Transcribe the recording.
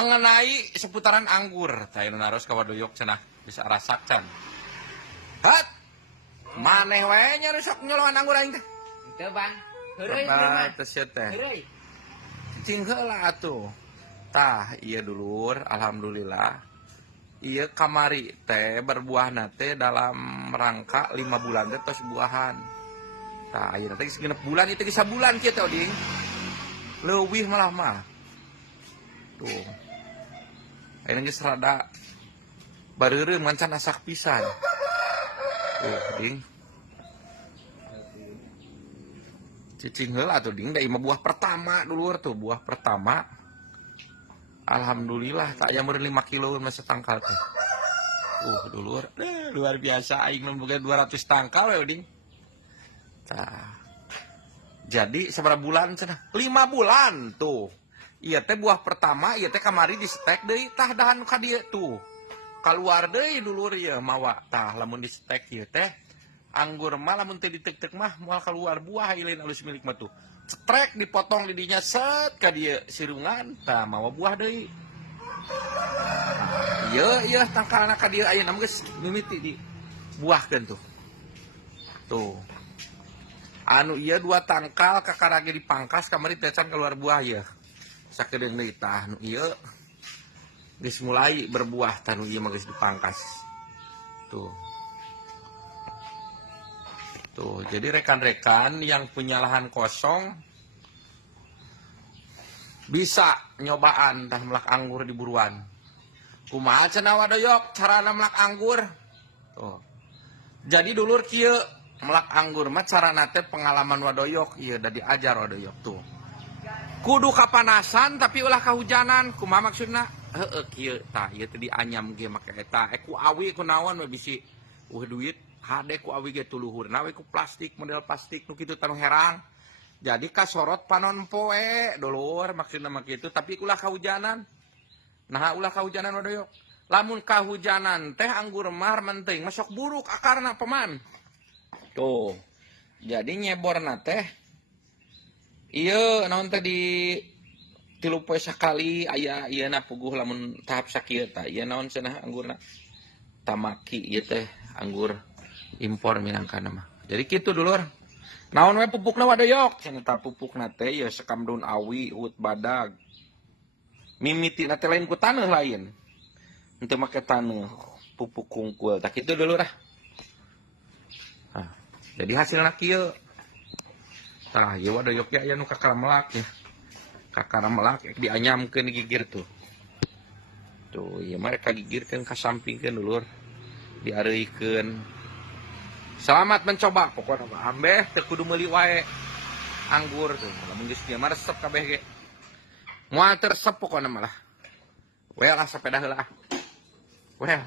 mengenai seputaran anggur. Saya naros ka wadoyok cenah bisa rasakan. Hat. Maneh wae nya sok nyoloan anggur aing teh. Teu Bang. Heureuy mah. Teh teh. Heureuy. Cicing heula atuh. Tah ieu dulur, alhamdulillah. Ieu kamari teh berbuahna teh dalam rangka 5 bulan teh tos buahan. Tah ayeuna teh geus 6 bulan ieu teh geus sabulan kieu teh oding. Leuwih malah mah. Tuh. Ayeuna geus rada bareureum ngan asak pisan. Tuh, ding. Cicing heula atuh ding da imah buah pertama dulur tuh, buah pertama. Alhamdulillah tak aya meureun 5 kilo masih tangkal teh. Dulur, luar biasa aing mah boga 200 tangkal we ding. Tah. Jadi seberapa bulan cenah? 5 bulan tuh. Iya teh buah pertama, iya teh kamari di stek deui tah dahan ka dieu tuh. Kaluar deui dulur ieu mawa. Tah lamun di stek ieu teh anggur mah lamun teu ditek-tek mah moal kaluar buah lain alus milik mah tuh. Cetrek dipotong di dinya set ka dieu sirungan, tah mawa buah deui. Ieu tangkalna ka dieu ayeuna mah geus mimiti di buahkeun tuh. Tuh. Anu ieu 2 tangkal kakarage dipangkas kamari teh can keluar buah ieu. Sakedeung deui tah nu ieu geus mulai berbuah tah nu ieu mah geus dipangkas. Tuh. Tuh, jadi rekan-rekan yang punya lahan kosong bisa nyobaan tah melak anggur di buruan. Kumaha cenah wadoyok carana melak anggur? Tuh. Jadi dulur kieu melak anggur mah carana teh pengalaman wadoyok ieu da diajar wadoyok tuh. Kudu kapanasan tapi ulah kahujanan. Kumaha maksudna? Heeh kieu tah ieu teh dianyam ge make eta. Ku awi ku naon we bisi duit hade ku awi ge tuluhurna we ku plastik model plastik nu kitu tanu herang. Jadi kasorot panon poe dulur maksudna mah kitu tapi ulah kahujanan. Nah ulah kahujanan wadoyok. Lamun kahujanan teh anggur mah menting masuk buruk akarna paman. Tuh. Jadi nyeborna teh ieu naon teh di 3 poe sakali aya ieuna puguh lamun tahap sakieu tah ieu naon cenah anggurna tamaki ieu teh anggur impor minangkana mah. Jadi kitu dulur. Naon we pupukna wadoyok? Cenah tah pupukna teh ieu sekam daun awi, uut badag. Mimitina teh lain ku taneuh lain. Henteu make taneuh, pupuk kungkul. Tah kitu dulur ah. Nah, jadi hasilna kieu. Tah ieu wadoyok aya nu kakaramelak ya. Kakaramelak dianyamkeun di gigir tuh. Tuh, ieu mah rek kagigirkeun kasampingkeun dulur. Diareuikeun. Selamat mencoba pokokna mah ambeh teu kudu meuli wae anggur tuh. Lamun geus ieu mah resep kabeh ge. Moal teu resep pokona mah lah. Well sepeda heula. Well.